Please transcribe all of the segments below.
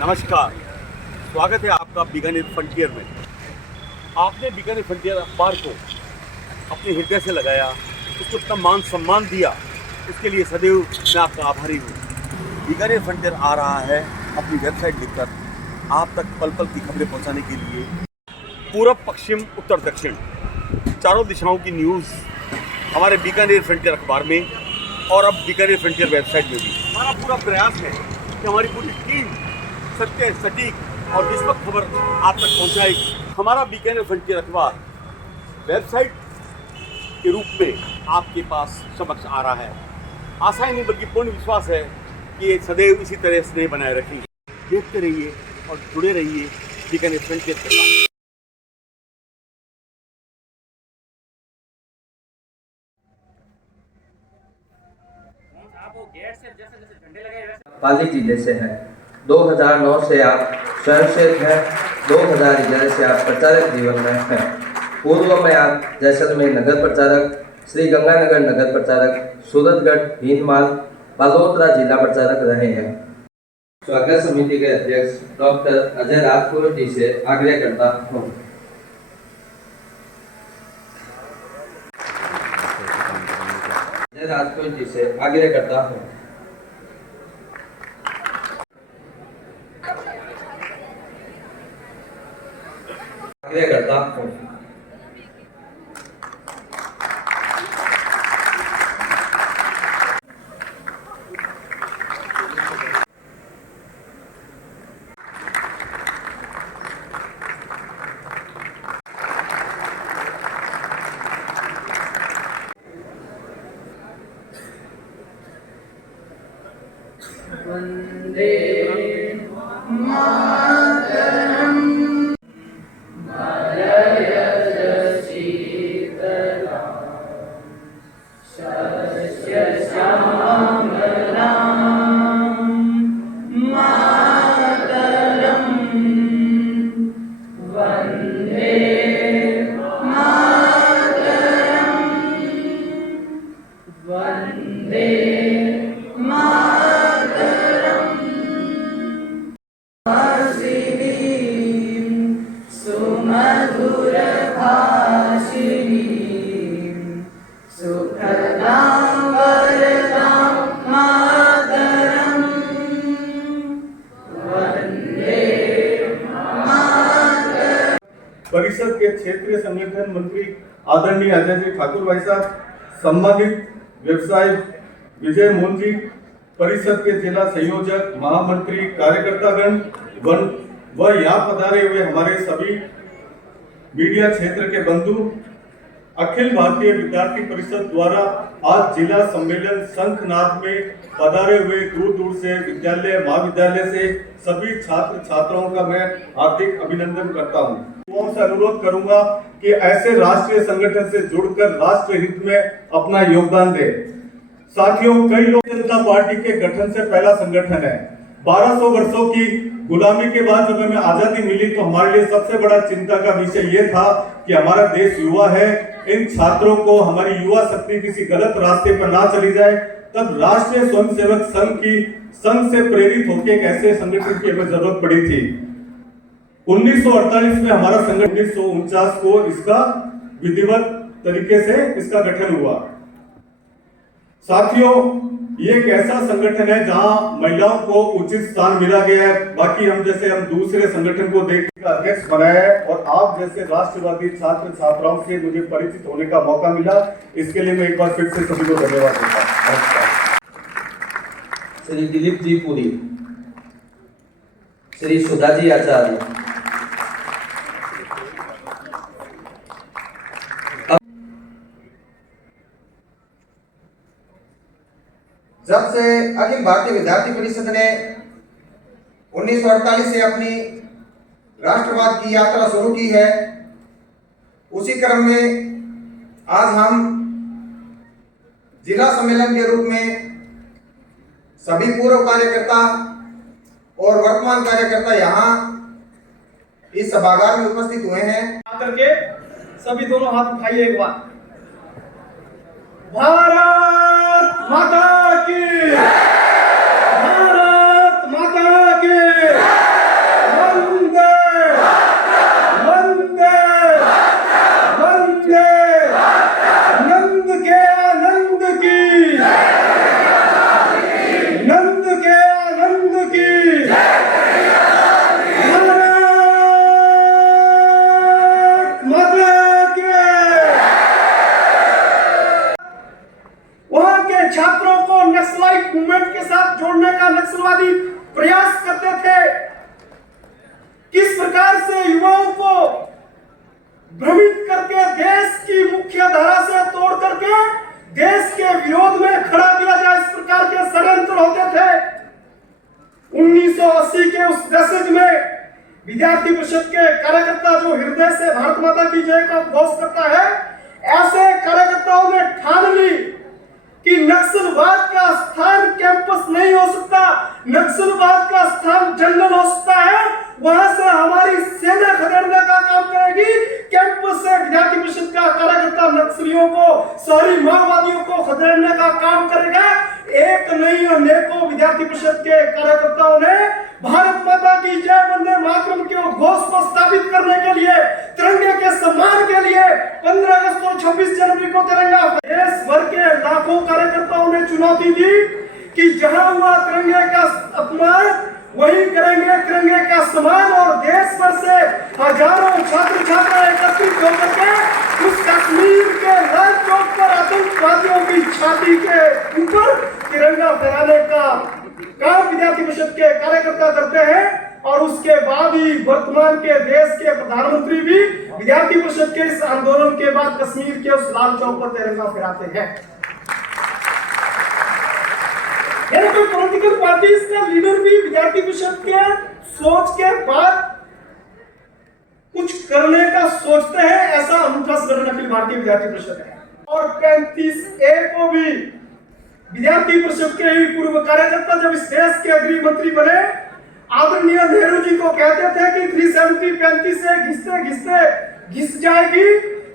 नमस्कार, स्वागत है आपका बीकानेर फ्रंटियर में। आपने बीकानेर फ्रंटियर अखबार को अपने हृदय से लगाया, उसको इतना मान सम्मान दिया, उसके लिए सदैव मैं आपका आभारी हूँ। बीकानेर फ्रंटियर आ रहा है अपनी वेबसाइट लिखकर आप तक पल पल की खबरें पहुँचाने के लिए। पूरब, पश्चिम, उत्तर, दक्षिण चारों दिशाओं की न्यूज़ हमारे बीकानेर फ्रंटियर अखबार में और अब बीकानेर फ्रंटियर वेबसाइट में भी। हमारा पूरा प्रयास है कि हमारी पूरी टीम सत्य, सटीक और निष्पक्ष खबर आप तक पहुंचाएगी। हमारा बीकानेर फ्रंटियर अखबार वेबसाइट के रूप में आपके पास समक्ष आ रहा है। आशा ही नहीं बल्कि पूर्ण विश्वास है कि ये सदैव इसी तरह स्नेह बनाए रखेंगे। देखते रहिए और जुड़े रहिए बीकानेर फ्रंटियर के साथ। पाली जिले से हैं। 2009 से आप स्वयंसेवक हैं। 2011 से आप प्रचारक जीवन में हैं। पूर्व में आप जैसलमेर नगर प्रचारक, श्री गंगानगर नगर प्रचारक, सूरतगढ़, भीनमाल, बालोतरा जिला प्रचारक रहे हैं। स्वागत समिति के अध्यक्ष डॉक्टर अजय राजपुर जी से आग्रह करता हूँ। अजय राजपुर जी से आग्रह करता हूँ। आग्रह करता हूँ। वंदे मातरम परिषद के क्षेत्रीय संगठन मंत्री आदरणीय अजय जी ठाकुर भाई साहब, सम्मानित व्यवसायी विजय मोहन जी, परिषद के जिला संयोजक, महामंत्री, कार्यकर्तागण व यहाँ पधारे हुए हमारे सभी मीडिया क्षेत्र के बंधु, अखिल भारतीय विद्यार्थी परिषद द्वारा आज जिला सम्मेलन शंखनाद में पधारे हुए दूर दूर से विद्यालय, महाविद्यालय से सभी छात्र छात्राओं का मैं हार्दिक अभिनंदन करता हूं। युवाओं से अनुरोध करूंगा कि ऐसे राष्ट्रीय संगठन से जुड़कर राष्ट्र हित में अपना योगदान दें। साथियों, कई लोग जनता पार्टी के गठन से पहला संगठन है। 1200 वर्षों की गुलामी के बाद जब हमें आजादी मिली तो हमारे लिए सबसे बड़ा चिंता का विषय ये था कि हमारा देश युवा है, इन छात्रों को हमारी युवा शक्ति किसी गलत रास्ते पर ना चली जाए। तब राष्ट्रीय स्वयंसेवक संघ से प्रेरित होकर एक ऐसे संगठन की हमें जरूरत पड़ी थी। 1948 में हमारा संगठन 1949 को इसका विधिवत तरीके से इसका गठन हुआ। साथियों, ये एक ऐसा संगठन है जहां महिलाओं को उचित स्थान मिला गया है। बाकी हम दूसरे संगठन को देखकर अध्यक्ष बनाया है और आप जैसे राष्ट्रवादी छात्र छात्राओं से मुझे परिचित होने का मौका मिला। इसके लिए मैं एक बार फिर से सभी को धन्यवाद देता हूँ। नमस्कार। श्री दिलीप जी पुरी, श्री सुधा जी आचार्य, जब से अखिल भारतीय विद्यार्थी परिषद ने 1948 से अपनी राष्ट्रवाद की यात्रा शुरू की है, उसी क्रम में आज हम जिला सम्मेलन के रूप में सभी पूर्व कार्यकर्ता और वर्तमान कार्यकर्ता यहाँ इस सभागार में उपस्थित हुए हैं। करके सभी दोनों हाथ उठाइए एक बार। भारत माता की, भारत माता की। उसी के उस मैसेज में विद्यार्थी परिषद के कार्यकर्ता जो हृदय से भारत माता की जय का घोष करता है, ऐसे कार्यकर्ताओं ने ठान ली कि नक्सलवाद का स्थान कैंपस नहीं हो सकता, नक्सलवाद का स्थान जंगल हो सकता है। वहां से हमारी सेना खदेड़ने का काम करेगी, कैंपस से विद्यार्थी परिषद का कार्यकर्ता नक्सलियों को, शहरी माओवादियों को खदेड़ने का काम करेगा। एक नहीं अनेकों विद्यार्थी परिषद के कार्यकर्ताओं ने भारत माता की जय, वंदे मातरम के घोष को स्थापित करने के लिए, तिरंगे के सम्मान के लिए 15 अगस्त और 26 जनवरी को तिरंगा, देश भर के लाखों कार्यकर्ताओं ने चुनौती दी कि जहां हुआ तिरंगे का अपमान वही करेंगे तिरंगे का सम्मान। और देश भर से हजारों छात्र छात्रा एकत्रित होकर के उस कश्मीर के लाल चौक पर आतंकवादियों की छाती के ऊपर तिरंगा फहराने का काम विद्यार्थी परिषद के कार्यकर्ता करते हैं। और उसके बाद ही वर्तमान के देश के प्रधानमंत्री भी विद्यार्थी परिषद के इस आंदोलन के बाद कश्मीर के उस लाल चौक पर तिरंगा फहराते हैं। कोई पॉलिटिकल पार्टी का लीडर भी विद्यार्थी परिषद के सोच के बाद कुछ करने का सोचते हैं, ऐसा अनूठा संगठन अखिल भारतीय विद्यार्थी परिषद है। और 35A को भी विद्यार्थी परिषद के ही पूर्व कार्यकर्ता जब इस देश के गृह मंत्री बने, आदरणीय नेहरू जी को कहते थे कि 370 35 से घिसते घिसते घिस जाएगी,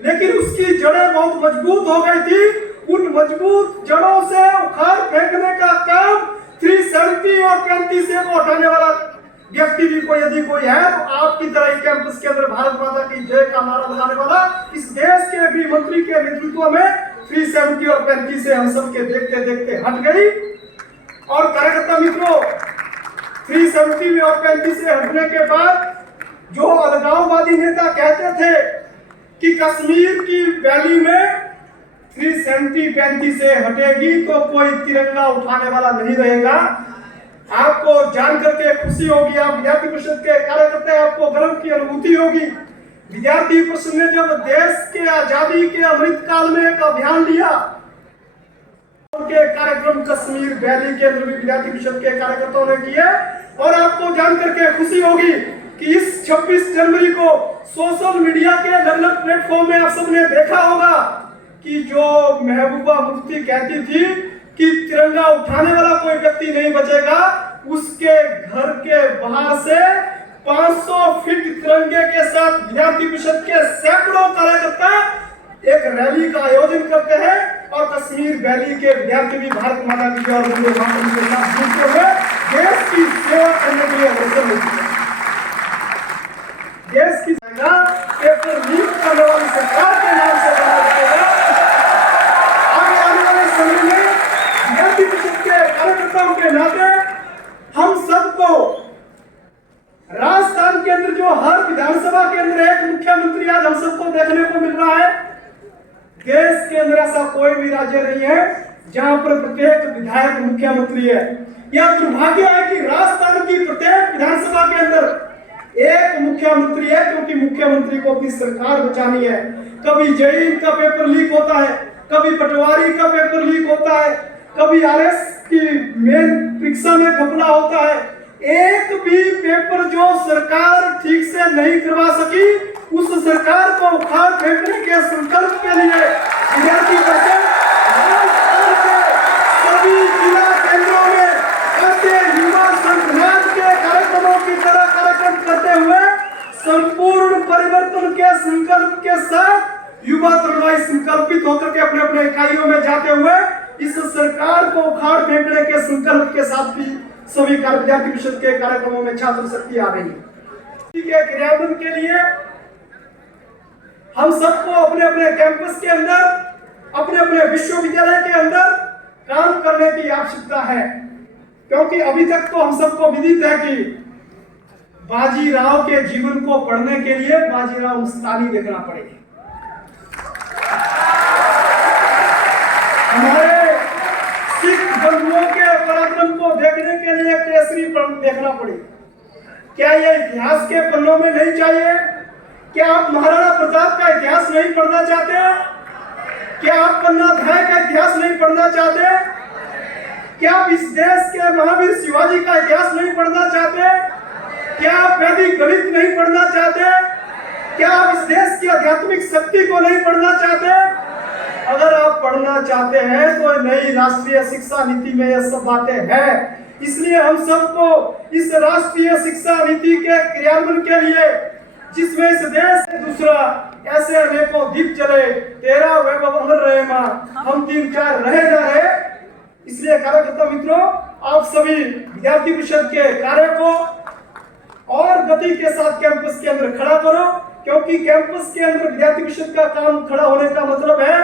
लेकिन उसकी जड़ें बहुत मजबूत हो गई थी। उन मजबूत जड़ों से उखाड़ फेंकने का काम 370 और 35A को हटाने वाला व्यक्ति भी कोई यदि कोई है तो आपकी तरह ही कैंपस के अंदर भारत माता की जय का नारा लगाने वाला इस देश के गृह मंत्री के नेतृत्व में 370 और 35A हम सबके देखते देखते हट गई। और कार्यकर्ता मित्रों, 370 और 35A हटने के बाद जो अलगाववादी नेता कहते थे कि कश्मीर की वैली में 370 35A हटेगी तो कोई तिरंगा उठाने वाला नहीं रहेगा, आपको जान करके खुशी होगी, आप विद्यार्थी परिषद के कार्यकर्ता, आपको गर्व की अनुभूति होगी। विद्यार्थी परिषद ने जब देश के आजादी के अमृत काल में एक अभियान लिया, उनके कार्यक्रम कश्मीर वैली के अंदर भी विद्यार्थी परिषद के कार्यकर्ताओं ने किए। और आपको जान करके खुशी होगी कि इस 26 जनवरी को सोशल मीडिया के अलग अलग प्लेटफॉर्म में आप सबने देखा होगा कि जो महबूबा मुफ्ती कहती थी कि तिरंगा उठाने वाला कोई व्यक्ति नहीं बचेगा, उसके घर के बाहर से 500 फीट तिरंगे के साथ विद्यार्थी परिषद के सैकड़ों कार्यकर्ता एक रैली का आयोजन करते हैं। और कश्मीर वैली के विद्यार्थी भी भारत माता की जय और वंदे मातरम के साथ जुड़ते हुए देश की सेवा करने के लिए अग्रसर होती है। देश की जगह पेपर लीक करने वाली सरकार के नाम से बनाया जाएगा। आगे आने वाले समय में विद्यार्थी परिषद के कार्यकर्ताओं के नाते हम सबको राजस्थान के अंदर जो हर विधानसभा के अंदर एक मुख्यमंत्री आज हम सबको देखने को मिल रहा है, देश के अंदर ऐसा कोई भी राज्य नहीं है जहां पर प्रत्येक विधायक मुख्यमंत्री है। यह दुर्भाग्य है कि राजस्थान की प्रत्येक विधानसभा के अंदर एक मुख्यमंत्री है, क्योंकि मुख्यमंत्री को अपनी सरकार बचानी है। कभी जैन का पेपर लीक होता है, कभी पटवारी का पेपर लीक होता है, कभी आरएस की मेन परीक्षा में घपला होता है। एक भी पेपर जो सरकार ठीक से नहीं करवा सकी, उस सरकार को उखाड़ फेंकने के संकल्प के लिए विद्यार्थी परिषद राजस्थान के सभी जिला केंद्रों में ऐसे युवा संघर्ष के कार्यक्रमों की तरह कार्यक्रम करते हुए संपूर्ण परिवर्तन के संकल्प के साथ युवा तरुणाई संकल्पित होकर के अपने अपने इकाइयों में जाते हुए इस सरकार को उखाड़ फेंकने के संकल्प के साथ भी सभी विद्यार्थी परिषद के कार्यक्रमों में छात्र शक्ति आ रही है। के क्रियान्वयन के लिए हम सबको अपने अपने कैंपस के अंदर, अपने अपने विश्वविद्यालय के अंदर काम करने की आवश्यकता है, क्योंकि अभी तक तो हम सबको विदित है कि बाजीराव के जीवन को पढ़ने के लिए बाजीराव मस्तानी देखना पड़ेगी। हमारे सिख बंधुओं के पराक्रम को देखने के लिए केसरी देखना पड़ेगा। क्या यह इतिहास के पन्नों में नहीं चाहिए? क्या आप महाराणा प्रताप का इतिहास नहीं पढ़ना चाहते? क्या आप पन्ना अध्याय का इतिहास नहीं पढ़ना चाहते? क्या आप इस देश के महावीर शिवाजी का इतिहास नहीं पढ़ना चाहते? क्या आप वैदिक गणित नहीं पढ़ना चाहते? क्या आप इस देश की आध्यात्मिक शक्ति को नहीं पढ़ना चाहते? अगर आप पढ़ना चाहते हैं तो नई राष्ट्रीय शिक्षा नीति में यह सब बातें हैं। इसलिए हम सबको इस राष्ट्रीय शिक्षा नीति के क्रियान्वयन के लिए, जिसमें इस देश से दूसरा ऐसे अनेकों दीप जले, तेरा वैभव अमर रहे मां, हम 3-4 रहे जा रहे। इसलिए कार्यकर्ता मित्रों, आप सभी विद्यार्थी परिषद के कार्य को और गति के साथ कैंपस के अंदर खड़ा करो, क्योंकि कैंपस के अंदर विद्यार्थी परिषद का काम खड़ा होने का मतलब है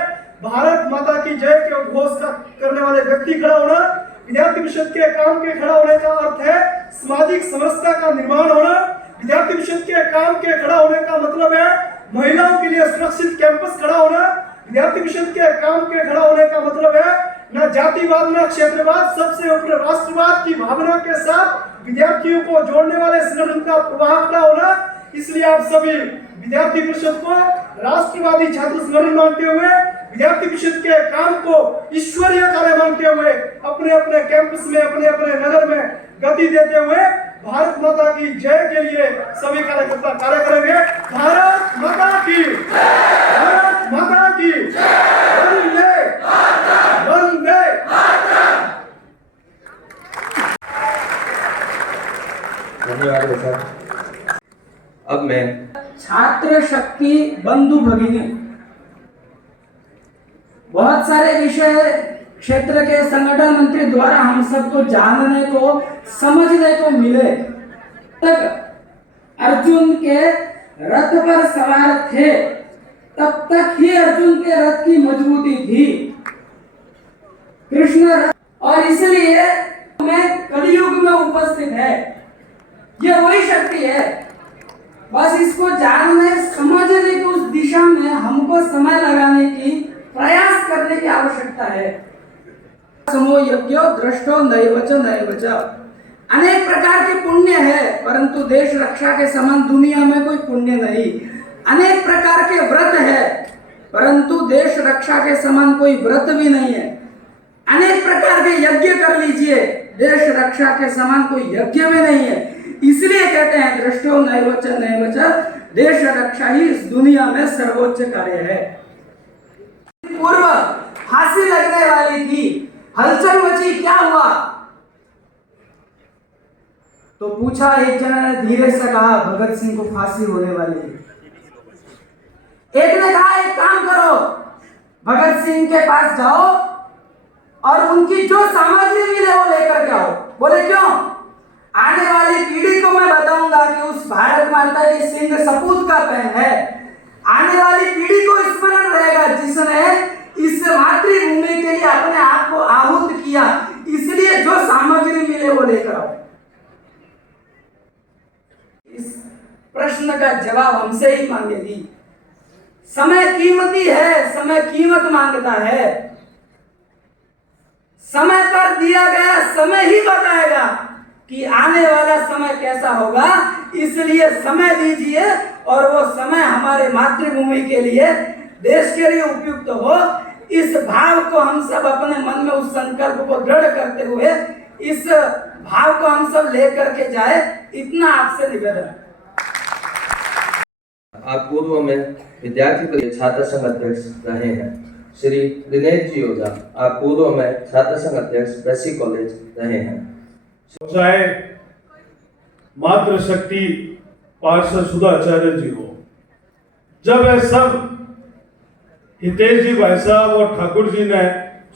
भारत माता की जय के उद्घोष करने वाले व्यक्ति खड़ा होना। विद्यार्थी परिषद के काम के खड़ा होने का अर्थ है सामाजिक समरसता का निर्माण होना। विद्यार्थी परिषद के काम के खड़ा होने का मतलब है महिलाओं के लिए सुरक्षित कैंपस खड़ा होना। विद्यार्थी परिषद के काम के खड़ा होने का मतलब है न जातिवाद न क्षेत्रवाद, सबसे ऊपर राष्ट्रवाद की भावना के साथ विद्यार्थियों को जोड़ने वाले संगठन का प्रवाह खड़ा होना। इसलिए आप सभी विद्यार्थी परिषद को राष्ट्रवादी छात्र संगठन मानते हुए, विद्यार्थी परिषद के काम को ईश्वरीय कार्य मानते हुए, अपने अपने कैंपस में, अपने अपने नगर में गति देते हुए भारत माता की जय के लिए सभी कार्यकर्ता कार्य करेंगे। भारत माता की, भारत माता की, वंदे वंदे। धन्यवाद सर। अब मैं छात्र शक्ति बंधु भगिनी, बहुत सारे विषय क्षेत्र के संगठन मंत्री द्वारा हम सबको जानने को, समझने को मिले। तक अर्जुन के रथ पर सवार थे, तब तक ही अर्जुन के रथ की मजबूती थी। कृष्ण रथ, और इसलिए में कलयुग में उपस्थित है। यह वही शक्ति है। बस इसको जानने, समझने की उस दिशा में हमको समय लगाने की, प्रयास करने की आवश्यकता है। समो यज्ञो दृष्टो नैवच नैवच। अनेक प्रकार के पुण्य है, परंतु देश रक्षा के समान दुनिया में कोई पुण्य नहीं। अनेक प्रकार के व्रत है, परंतु देश रक्षा के समान कोई व्रत भी नहीं है। अनेक प्रकार के यज्ञ कर लीजिए, देश रक्षा के समान कोई यज्ञ भी नहीं है। इसलिए कहते हैं दृष्टो नैवच नैवच, देश रक्षा ही इस दुनिया में सर्वोच्च कार्य है। पूर्व फांसी लगने वाली थी, हलचल मची, क्या हुआ? तो पूछा एक जन ने धीरे से कहा, भगत सिंह को फांसी होने वाली है। एक ने कहा एक काम करो, भगत सिंह के पास जाओ और उनकी जो सामग्री मिले वो लेकर के आओ। बोले क्यों? आने वाली पीढ़ी को मैं बताऊंगा कि उस भारत माता की सिंह सपूत का पहन है। आने वाली पीढ़ी को स्मरण रहेगा जिसने इस मातृभूमि के लिए अपने आप को आहूत किया। इसलिए जो सामग्री मिले वो लेकर आओ। इस प्रश्न का जवाब हमसे ही मांगेगी। समय कीमती है, समय कीमत मांगता है। समय पर दिया गया समय ही बताएगा कि आने वाला समय कैसा होगा। इसलिए समय दीजिए और वो समय हमारे मातृभूमि के लिए, देश के लिए उपयुक्त हो। इस भाव को हम सब अपने मन में, उस संकल्प को दृढ़ करते हुए इस भाव को हम सब लेकर के जाए, इतना आपसे निवेदन है। आप पूर्व में विद्यार्थी परिषद छात्र संघ अध्यक्ष रहे हैं। श्री दिनेश जी ओझा, आप पूर्व में छात्र संघ अध्यक्ष बेसिक कॉलेज रहे हैं। चाहे मातृशक्ति पार्षद सुधाचार्य जी हो, जब ये सब हितेश जी भाई साहब और ठाकुर जी ने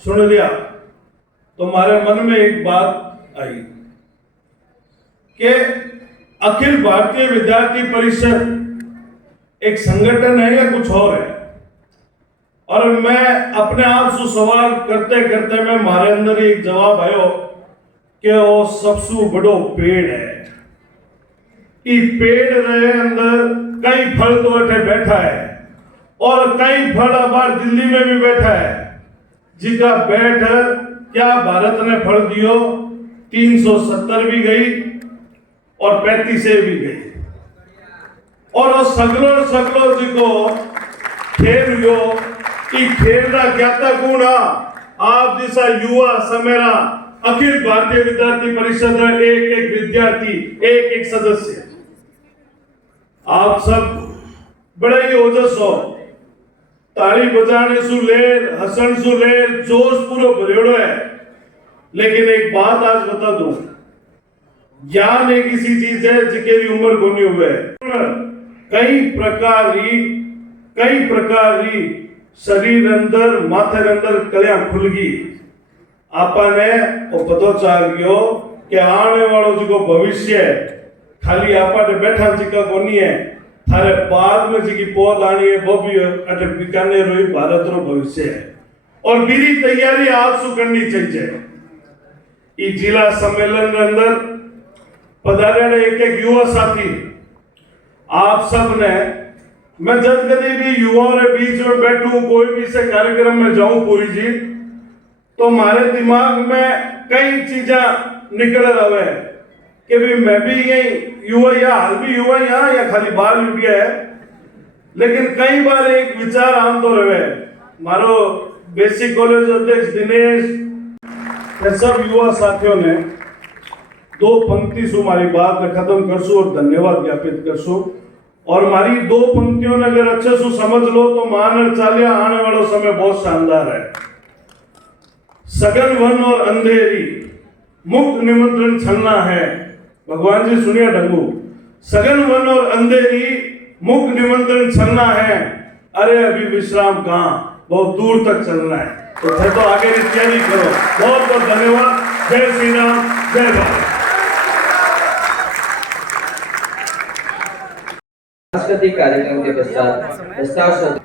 सुन लिया तो हमारे मन में एक बात आई कि अखिल भारतीय विद्यार्थी परिषद एक संगठन है या कुछ और है। और मैं अपने आप से सवाल करते करते में हमारे अंदर एक जवाब आयो कि वो सबसे बड़ो पेड़ है। ई पेड़ रहे अंदर कई फल तो अठे बैठा है और कई फल अबार दिल्ली में भी बैठा है, जिका बैठ क्या भारत ने फल दियो 370 भी गई और 35 भी गई। और वो सगलो जी को खेल हो कि खेल का क्या गुण आप जैसा युवा समेरा अखिल भारतीय विद्यार्थी परिषद एक एक विद्यार्थी एक एक सदस्य आप सब बड़े ही ओजस हो ताली बजाने सु लेर हसन सु लेर जोश पूरो भरेड़ो है लेकिन एक बात आज बता दूं ज्ञान एक ऐसी चीज है जिकेरी उम्र कोनी हुए कई प्रकार शरीर अंदर माथे अंदर कलियां खुल गई आपने वो पतो चाल गयो कि आने वालों जो भविष्य है खाली आपने बैठा जिका कोनी है थारे बाद में जी पौध आनी है वो भी अटे बीकानेर रोई भारत रो भविष्य है और बीरी तैयारी आज सु करनी चाहिए ई जिला सम्मेलन के अंदर पधारे एक एक युवा साथी आप सब ने मैं जब कभी भी युवाओं के बीच में बैठूं कोई भी से कार्यक्रम में जाऊं पूरी जी तो हमारे दिमाग में कई चीजें निकल रहे हैं कि भी मैं भी यही युवा या हाल भी युवा यहाँ या खाली बाल भी है लेकिन कई बार एक विचार आम तो रहे मारो बेसिक कॉलेज अध्यक्ष दिनेश ये सब युवा साथियों ने दो पंक्ति सु हमारी बात में खत्म करसू और धन्यवाद ज्ञापित करसू और हमारी दो पंक्तियों ने अगर अच्छे से समझ लो तो मान चालिया आने वाला समय बहुत शानदार है सघन वन और अंधेरी मुक्त निमंत्रण छलना है भगवान जी सुनिए ढंगू सघन वन और अंधेरी मुक्त निमंत्रण छलना है अरे अभी विश्राम कहाँ बहुत दूर तक चलना है तो आगे की तैयारी करो बहुत बहुत धन्यवाद जय श्री राम जय भारत सांस्कृतिक कार्यक्रम के पश्चात